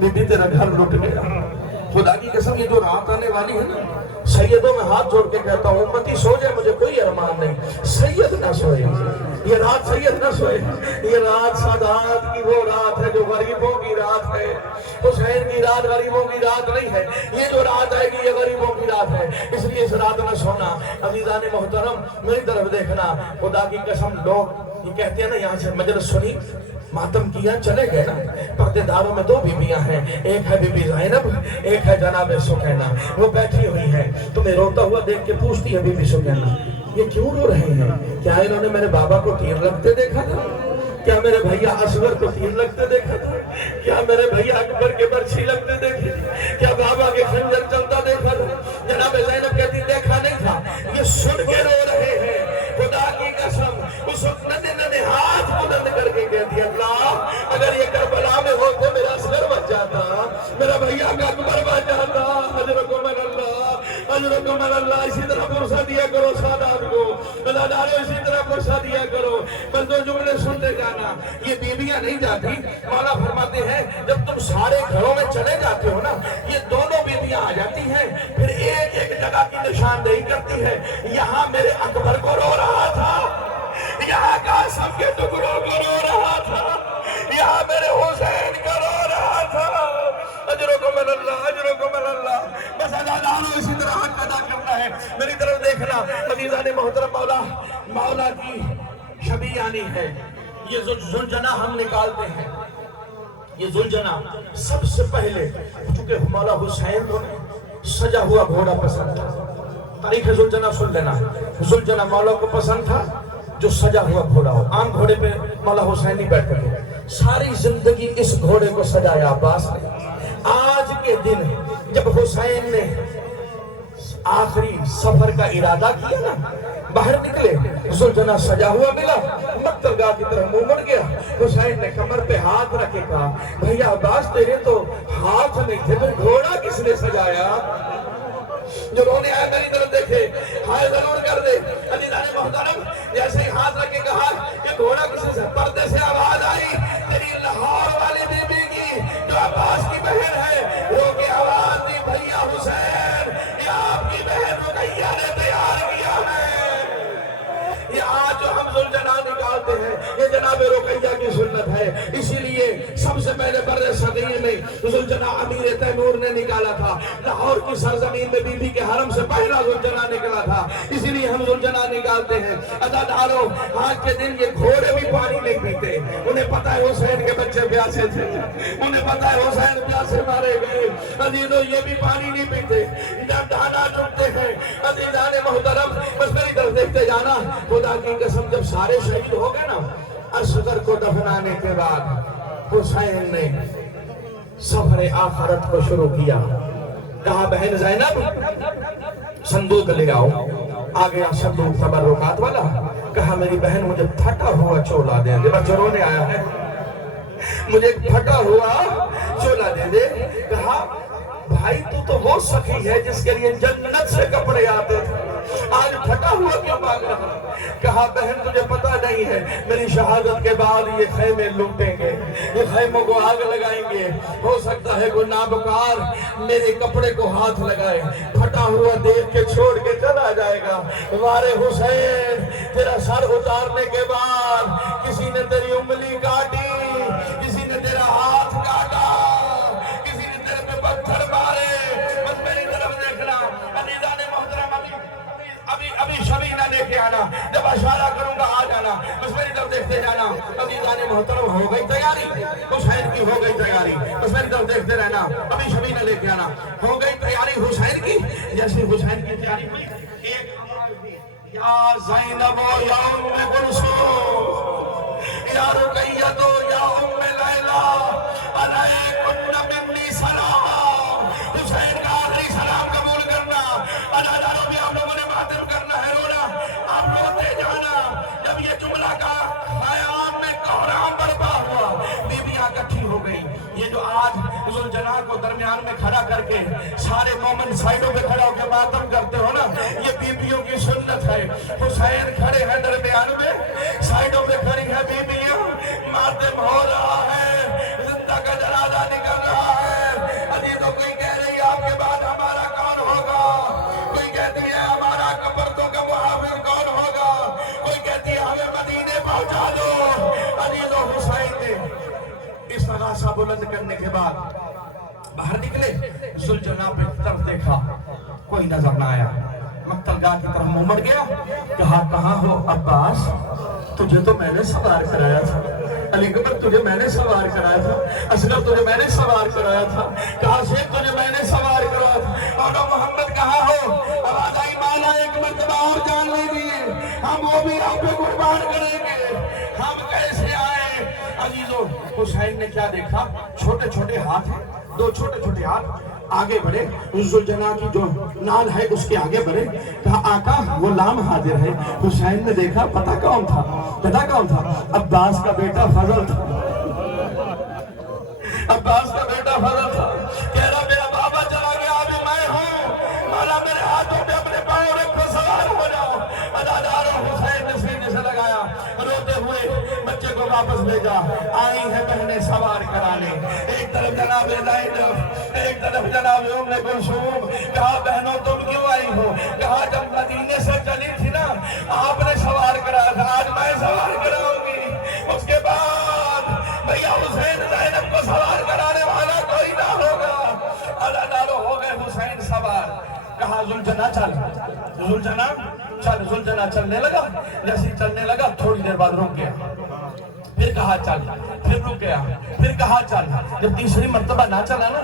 बीबी तेरा घर लुट गया। खुदा की कसम ये जो रात आने वाली है ना, सैयदों में हाथ जोड़ के कहता हूँ, उम्मती सो जाए मुझे कोई अरमान नहीं, सैयद ना सोए, ये रात सैयद ना सोए। ये रात सादात की वो रात है जो गरीबों की रात है। हुसैन की रात गरीबों की रात नहीं है, ये जो रात आएगी ये गरीबों की रात है। इसलिए इस रात में सोना। अज़ीज़ान मोहतरम मेरी तरफ देखना, खुदा की कसम लोग ये कहते हैं ना, यहाँ से मजलिस सुनी, मातम किया, चले गए ना। पर्देदारों में दो बीबियां हैं, एक है बीबी ज़ैनब, एक है जनाब सुकैना। वो बैठी हुई है, तुम्हें रोता हुआ देख के पूछती है बीबी सुकैना, ये क्यों रो रहे हैं? क्या इन्होंने मेरे बाबा को तीर लगते देखा था? क्या मेरे भैया असगर को तीर लगते देखा था? क्या मेरे भैया अकबर के बर्छी लगते देखे? क्या बाबा के खंजर चलता देखा था? जनाब ज़ैनब कहती देखा नहीं था, ये सुन के रो रहे हैं। खुदा की कसम उस वक्त नन्हे हाथ बुलंद करके कहती, अल्लाह अगर ये करबला में होते मेरा असगर बच जाता, मेरा भैया का अकबर बच जाता। अजरकुम अल्लाह, अजरकुम अल्लाह। इसी तरह पुरसा दिया करो सादात को, अल्लाह इसी तरह पुरसा दिया करो। बस दो जुमले सुनते जाना। ये बीबियां नहीं जाती, मौला फरमाते हैं जब तुम सारे घरों में चले जाते हो ना, ये दोनों बीबियां आ जाती हैं, फिर एक एक जगह की निशानदेही करती है। यहाँ मेरे अकबर को रो रहा था, यहाँ कासिम के टुकड़ों को रो रहा था, यहाँ मेरे हुसैन का रो रहा था। अजरुकुम अल्लाह, अजरुकुम अल्लाह। बस अदादारों इसी तरह हक अदा करना है। मेरी तरफ देखना, अज़ीज़ान मोहतरम, मौला की शबी आनी है। ये जुलजना हम निकालते हैं, ये जुलजना सबसे पहले, चूंकि मौला हुसैन को सजा हुआ घोड़ा पसंद था। तारीख जुलजना सुन लेना, जुलजना मौला को पसंद था जो सजा हुआ घोड़ा हो। आम घोड़े पे मौला हुसैन नहीं बैठते थे, सारी जिंदगी इस घोड़े को सजाया अब्बास ने। आज के दिन जब हुसैन ने आखिरी सफर का इरादा किया ना, बाहर निकले, जुलजना सजा हुआ मिला, मक्तलगाह की तरफ मुंह मुड़ गया। हुसैन ने कमर पे हाथ रख के कहा, भैया अब्बास तेरे तो हाथ नहीं थे, फिर घोड़ा किसने सजाया? जो रोने आए मेरी तरफ देखे, हाय जरूर कर दे। अज़ीज़ान मोहतरम, जैसे ही हाथ रख के कहा कि घोड़ा किसी से, पर्दे से आवाज आई, तेरी लाहौर वाली बीबी की जो अब्बास की बहन है, रो के आवाज दी, भैया हुसैन ये आपकी बहन रुकैया ने तैयार किया है। ये आज जो हम जुलजना निकालते हैं, ये जनाब रुकैया की सुन्नत है। इसीलिए सबसे पहले बर्रे सगीर में जुलजना अमीर तैमूर ने निकाला था। लाहौर की सरजमीन में बीबी के हरम से पहला जुलजना निकला था, इसीलिए हम जुलजना निकालते हैं। अदादारों, आज के दिन ये घोड़े भी पानी नहीं पीते, उन्हें पता है हुसैन के बच्चे प्यासे थे, उन्हें पता है हुसैन प्यासे मारे गए। अजीजों, ये भी पानी नहीं पीते, दाना चुनते हैं। अज़ीज़ान मोहतरम, बस मेरी तरफ देखते जाना। खुदा की कसम, जब सारे शहीद हो गए ना, असगर को दफनाने के बाद हुसैन ने सफर आखिरत को शुरू किया। कहा, बहन ज़ैनब संदूक ले आओ। आ गया संदूक तबर्रुकात वाला। कहा, मेरी बहन मुझे फटा हुआ चोला दे दे, बस रोने आया है, मुझे फटा हुआ चोला दे दे। कहा, भाई तू तो वो सखी है जिसके लिए जन्नत से कपड़े आते थे, आज फटा हुआ क्यों मांग रहा? कहा, बहन तुझे पता नहीं है, मेरी शहादत के बाद ये खैमे लूटेंगे, ये खैमों को आग लगाएंगे। हो सकता है कोई नाबकार मेरे कपड़े को हाथ लगाए, फटा हुआ देख के छोड़ के चला जाएगा। वारे हुसैन, तेरा सर उतारने के बाद किसी ने तेरी उंगली काटी, किसी ने तेरा हाथ काटा, किसी ने तेरे पे पत्थर मारे। बस मेरी तरफ देखना। अज़ीज़ान मोहतरम, अभी शबी ना लेके आना, जब इशारा करूंगा आ जाना, बस मेरी तरफ देखते जाना। अज़ीज़ान मोहतरम, हो गई तैयारी, हुसैन की हो गई तैयारी, बस मेरी तरफ देखते रहना। अभी शबी ना लेके आना, हो गई तैयारी हुसैन की। जैसे हुसैन की तैयारी हुई, एक आवाज दी, या ज़ैनब या उम्मे कुलसूम, या रुकैया या उम्मे लैला, अलैकुन्ना मिन्नी सलाम। हुसैन का आखिरी सलाम कबूल करना। अदादारों में आप लोगों ने मातम करना है, रोना, आप रोते जाना। जब ये जुमला का ख़याम में कोहराम बरपा हुआ, बीबियां इकट्ठी हो गई। ये जो आज जुलजना को दरमियान में खड़ा करके सारे मोमिन साइडों पे खड़ा होकर मातम करते हो ना, ये बीबियों की सुन्नत है। हुसैन खड़े हैं दरमियान में, साइडों में खड़ी है बीबियां, मातम हो रहा है, जिंदा का जनाजा निकल रहा है। बुलंद करने के बाद बाहर निकले, जुलजना पे तरफ देखा, कोई नजर ना आया। मक्तलगाह की तरफ मुंह मड़ गया, कहा कहाँ हो अब्बास, तुझे तो मैंने सवार कराया था, अली अकबर तुझे मैंने सवार कराया था, असगर तुझे मैंने सवार कराया था, कहा शेख तुझे मैंने सवार कराया था, और मोहम्मद कहाँ हो? आवाज आई, माला एक मर्तबा और जान नहीं दिए, हम वो भी आप पे कुर्बान करेंगे, हम कैसे आए? अजीजों, हुसैन ने क्या देखा? छोटे छोटे हाथ हैं, दो छोटे छोटे हाथ, आगे बढ़े, जुलजना की जो नाल है उसके आगे बढ़े, कहा आका गुलाम हाजिर है। हुसैन ने देखा, पता कौन था? अब्बास का बेटा फजल था, अब्बास का बेटा फजल था। कह रहा मेरा बाबा चला गया, अभी मैं हूँ, माला मेरे हाथों पे अपने पाँव रखो, सवार हो जाओ। अदादार हुसैन ने सीने से लगाया, रोते हुए बच्चे को वापस भेजा। आई है बहनें सवार कराने, एक तरफ जनाब ज़ैनब, एक तरफ जनाब उम्मे कुलसूम। कहा बहनों तुम क्यों आई हो? कहा जब मदीने से चली थी ना, आपने सवार कराया था, आज मैं सवार कराऊंगी। उसके बाद भैया हुसैन ज़ैनब को सवार कराने वाला कोई ना होगा। अदादारो हो गए हुसैन सवार। कहा जुलजना चल, जुलजना चल, जुलजना चलने लगा। जैसे चलने लगा थोड़ी देर बाद रुक गया, फिर कहा चल, फिर रुक गया, फिर कहा चल। जब तीसरी मर्तबा ना चला ना,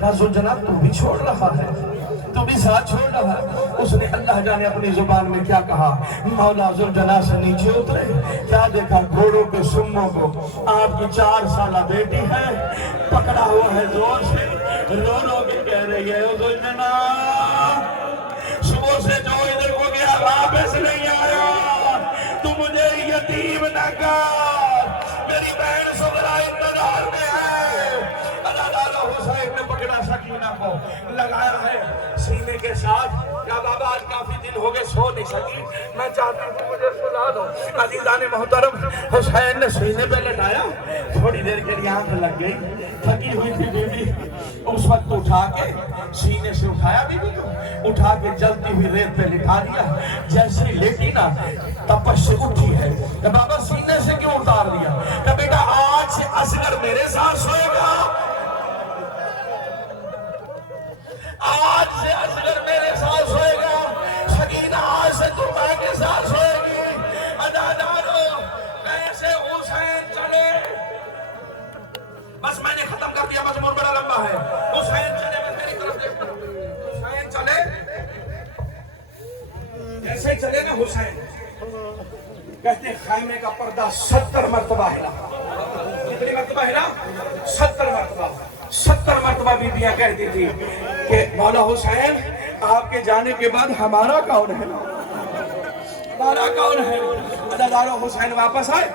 कहा जुलजना तू भी छोड़ रहा है, तू भी साथ छोड़ रहा है। उसने अल्लाह जाने अपनी जुबान में क्या कहा, मौला जुलजना से नीचे उतरे, क्या देखा? घोड़ों के सुम्मों को आपकी 4 साला बेटी है, पकड़ा हुआ है जोर से, रो रो के कह रही है, ओ जुलजना सुबह से जो इधर को गया वापस नहीं आया, तू मुझे यतीम न कर, मेरी बहन सुगरा इंतजार में है। अल्लाह हुसैन ने पकड़ा सकीना को, लगाया है सीने के साथ। क्या बाबा आज काफी दिन हो गए सो नहीं सकी, मैं चाहती हूँ मुझे सुला दो। अजीज़ान मोहतरम, हुसैन ने सीने पे लटाया, थोड़ी देर के लिए आंख लग गई, थकी हुई थी बीबी। उस वक्त उठा के सीने से उठाया बीबी को, उठा के जलती हुई रेत पे लिटा दिया। जैसे लेटी ना, तपस से उठी है, बाबा सीने से क्यों उतार दिया? कि बेटा आज से असगर मेरे साथ सोएगा, आज से असगर मेरे साथ सोएगा, सकीना आज से तुम मां के साथ सोएगी। अदादारो कैसे हुसैन चले, बस मैंने खत्म कर दिया, मजमून बड़ा लंबा है। हुसैन चले, बस मेरी तरफ देखना, हुसैन चले, कैसे चले ना हुसैन? कहते खैमे का पर्दा 70 मर्तबा हिला। कितनी मर्तबा हिला? 70 मर्तबा। 70 मर्तबा बीबियां कहती थी कि मौला हुसैन आपके जाने के बाद हमारा कौन है, हमारा कौन है? अदादारो हुसैन वापस आए,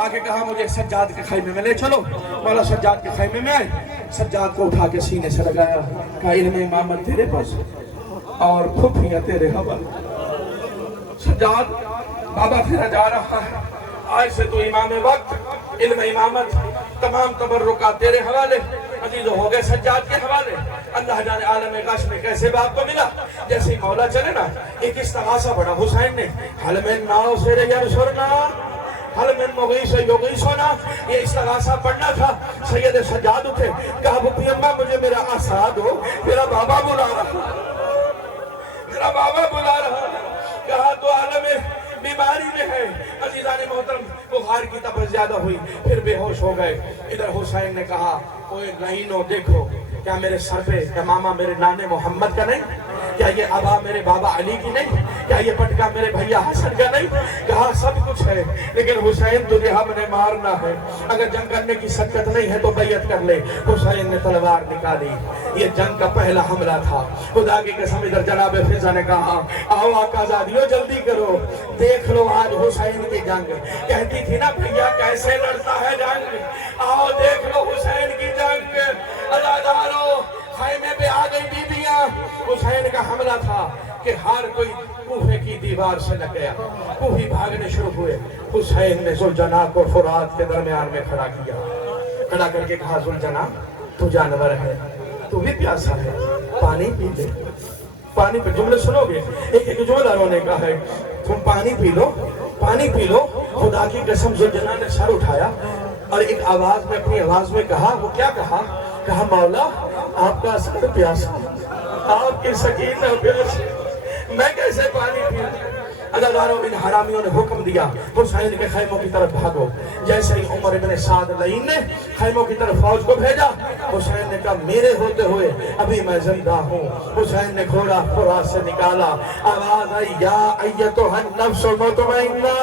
आके कहा मुझे सज्जाद के खैमे में ले चलो। मौला सज्जाद के खैमे में आए, सज्जाद को उठा के सीने से लगाया, कहा इल्म इमामत तेरे पास और खुफिया तेरे हवाले। सज्जाद बाबा फिर जा रहा है, आज से तो इमाम वक्त, इल्म इमामत, तमाम तबर्रुका तेरे हवाले। अजीजों हो गए सज्जाद के हवाले। अल्लाह जाने आलम गश में कैसे बाप को मिला। जैसे ही मौला चले ना, एक इस्तिगासा पढ़ा हुसैन ने, हल में नाव से रे यरसुरना, हल में मुगी से योगी सोना। ये इस्तिगासा पढ़ना था। सैयद सज्जाद उठे, कहा बुपी अम्मा मुझे मेरा आसाद हो, मेरा बाबा बुला रहा, मेरा बाबा बुला रहा। कहा तो आलम बीमारी में है। अजीज़ान मोहतरम, बुखार की तपस ज्यादा हुई, फिर बेहोश हो गए। इधर हुसैन ने कहा ओए नहींनो देखो, क्या मेरे सर पे इमामा मेरे नाने मोहम्मद का नहीं? क्या ये आबा मेरे बाबा अली की नहीं? क्या ये पटका मेरे भैया हसन का नहीं? कहा सब कुछ है, लेकिन हुसैन तुझे हमने मारना है, अगर जंग करने की सकत नहीं है तो बैयत कर ले। हुसैन ने तलवार निकाली, ये जंग का पहला हमला था। खुदा की कसम, इधर जनाब फिजा ने कहा आओ आकाज़ादियो जल्दी करो, देख लो आज हुसैन की जंग। कहती थी ना भैया कैसे लड़ता है जंग, आओ देख लो हुसैन की जंग। अदादारो खैमे पे आ गई बीबियां। हुसैन का हमला था कि हर कोई कूफे की दीवार से लग गया, कूफी भागने शुरू हुए। हुसैन ने जुलजना को फुरात के दरमियान में खड़ा किया, खड़ा करके कहा जुलजना तू जानवर है, तू भी प्यासा है, पानी पी ले, पानी पे जुमले सुनोगे, एक एक जुमला रोने का है, तुम पानी पी लो, पानी पी लो। खुदा की कसम जुलजना ने सर उठाया, اور ایک آواز میں اپنی آواز میں کہا، وہ کیا کہا؟ کہا مولا آپ کا سر پیاسا، آپ کی سکینہ پیاسا، میں کیسے پانی پیوں؟ عزیزانو ان حرامیوں نے حکم دیا حسین کے خیموں کی طرف بھاگو۔ جیسے ہی عمر بن سعد لعین نے خیموں کی طرف فوج کو بھیجا، حسین نے کہا میرے ہوتے ہوئے ابھی میں زندہ ہوں۔ حسین نے گھوڑا فرات سے نکالا، آواز آئی یا ایتھا النفس المطمئنہ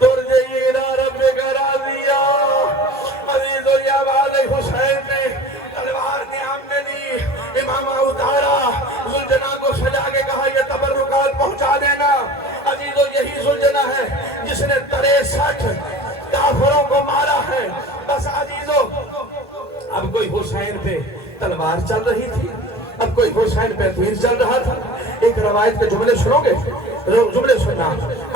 ترجعی الی ربک راضیہ۔ عزیزو یہ آواز آئی، حسین نے تلوار نیام میں لی، امامہ اتارا، زلجنا کو سجا کے کہا یہ تبرکات پہنچا دینا۔ عزیزو یہی زلجنا ہے جس نے 63 کافروں کو مارا ہے۔ بس عزیزو اب کوئی حسین پہ تلوار چل رہی تھی، اب کوئی حسین پہ تیر چل رہا تھا۔ ایک روایت کے جملے سنو گے، جملے سننا،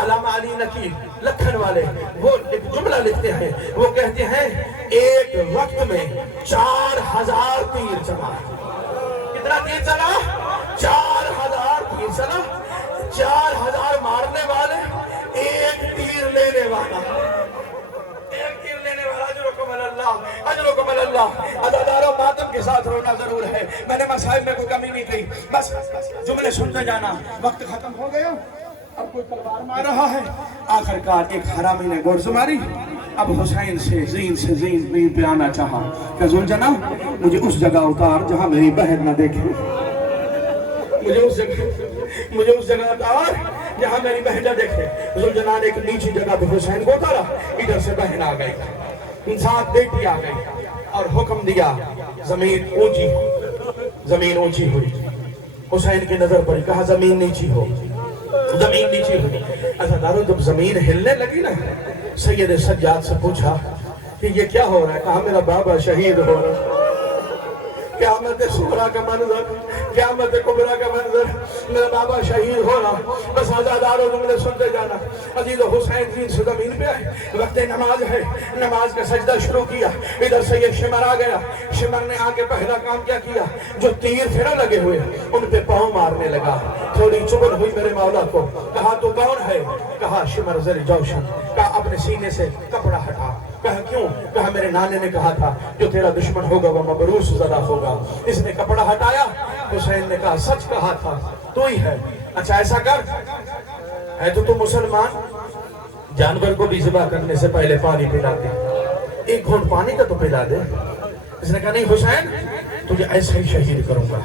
علامہ علی نقیب لکھن والے وہ ایک جملہ لکھتے ہیں، وہ کہتے ہیں ایک وقت میں 4000 تیر چلا۔ کتنا تیر چلا؟ 4000 تیر چلا۔ 4000 مارنے والے، ایک تیر لینے والا، ایک تیر لینے والا۔ اجرکم اللہ، اجرکم اللہ۔ عزیزانو ماتم کے ساتھ رونا ضرور ہے، میں نے مسائل میں کوئی کمی نہیں کی، بس جملے سنتے جانا۔ وقت ختم ہو گیا، اب کوئی تلوار مار رہا ہے۔ آخر کار ایک حرامی نے گرز ماری، اب حسین سے زین پہ آنا چاہا کہ زلجنا مجھے اس جگہ اتار جہاں میری بہن نہ دیکھے، مجھے اس جگہ اتار جہاں میری بہن نہ دیکھے۔ زلجنا نے ایک نیچی جگہ پہ حسین کو اتارا، ادھر سے بہن آ گئی، ساتھ بیٹی آ گئی، اور حکم دیا زمین اونچی ہوئی۔ حسین کی نظر پڑی، کہا زمین نیچی ہو، زمین نیچی ہوئی۔ عزیزانو جب زمین ہلنے لگی نا، سید سجاد سے پوچھا کہ یہ کیا ہو رہا ہے؟ کہا میرا بابا شہید ہو رہا ہے۔ قیامت صغریٰ کا منظر، قیامت کبریٰ کا منظر، میرا بابا شہید ہو رہا۔ بس عزیزانو جملے سنتے جانا۔ عزیزو حسین دین سے زمین پہ آئے، وقت نماز ہے، نماز کا سجدہ شروع کیا۔ ادھر سے یہ شمر آ گیا، شمر نے آگے پہلا کام کیا کیا؟ جو تیر تھے نہ لگے ہوئے ان پہ پاؤں مارنے لگا۔ تھوڑی چبھن ہوئی میرے مولا کو، کہا تو کون ہے؟ کہا شمر ذل جوشن۔ کہا اپنے سینے سے کپڑا ہٹا۔ کہا کیوں؟ کہا میرے نانے نے کہا تھا جو تیرا دشمن ہوگا وہ مبروس زدہ ہوگا۔ اس نے کپڑا ہٹایا۔ حسین نے کہا سچ کہا تھا، تو ہی ہے۔ اچھا ایسا کر، ہے تو مسلمان، جانور کو بھی ذبح کرنے سے پہلے پانی پلا دے، ایک گھونٹ پانی کا تو پلا دے۔ اس نے کہا نہیں حسین، تجھے ایسے ہی شہید کروں گا،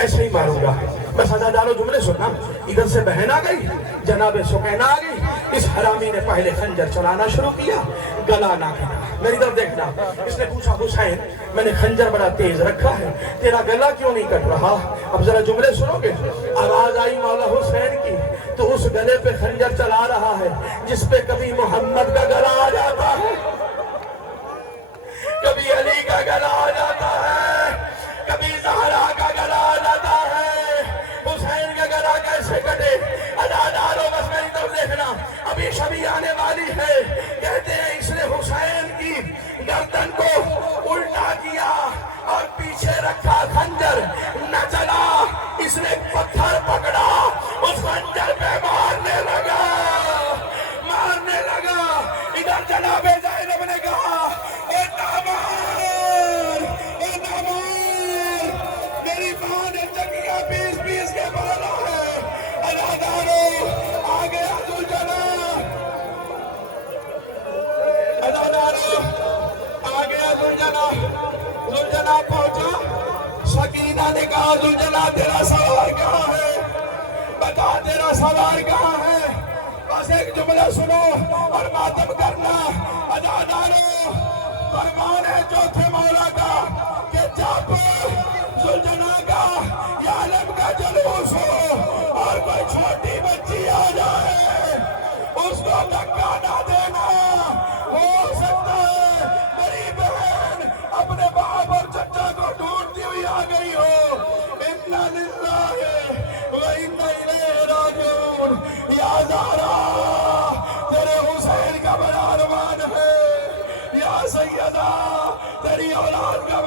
ایسے ہی ماروں گا۔ بس عزیزانو جملے سننا۔ ادھر سے بہن آ گئی، جناب سکینہ آ گئی۔ اس حرامی نے پہلے خنجر چلانا شروع کیا، گلا نہ کٹا۔ میری طرف دیکھنا۔ اس نے پوچھا حسین میں نے خنجر بڑا تیز رکھا ہے، تیرا گلا کیوں نہیں کٹ رہا؟ اب ذرا جملے سنو گے۔ آواز آئی مولا حسین کی، تو اس گلے پہ خنجر چلا رہا ہے جس پہ کبھی محمد کا گلا آ جاتا ہے، کبھی علی کا گلا آ جاتا ہے، کبھی زہرا کا گلا آ جاتا ہے۔ حسین کا گلا کیسے کٹے؟ عزیزانو بس میری طرف دیکھنا۔ ابھی شبی آنے والی ہے، کہتے ہیں اس نے حسین کی گردن کو الٹا کیا اور پیچھے رکھا خنجر، نہ چلا۔ اس نے پتھر پکڑا، اس خنجر پہ مارنے لگا۔ ادھر جناب زینب نے کہا اے داماد، اے داماد، میری ماں نے چکیاں پیس کے مارا ہے۔ عزیزانو آ گیا زلجنا، عزیزانو آ گیا زلجنا۔ زلجنا پہنچا، سکینہ نے کہا زلجنا تیرا سوار کہاں ہے؟ بتا تیرا سوار کہاں ہے؟ بس ایک جملہ سنو اور ماتم کرنا۔ عزیزانو فرمان ہے چوتھے مولا کا کہ جب زلجنا کا یا عالم کا جلوس ہو اور کوئی چھوٹی بچی آ جائے اس کو دھکا نہ دینا۔ ہو سکتا ہے میری بہن اپنے باپ اور چچا کو ڈھونڈتی ہوئی آ گئی ہو۔ اِنَّا لِلَّهِ وَإِنَّا إِلَيْهِ راجعون۔ یا زہرا تیرے حسین کا بڑا ارمان ہے، یا سیدہ تیری اولاد کا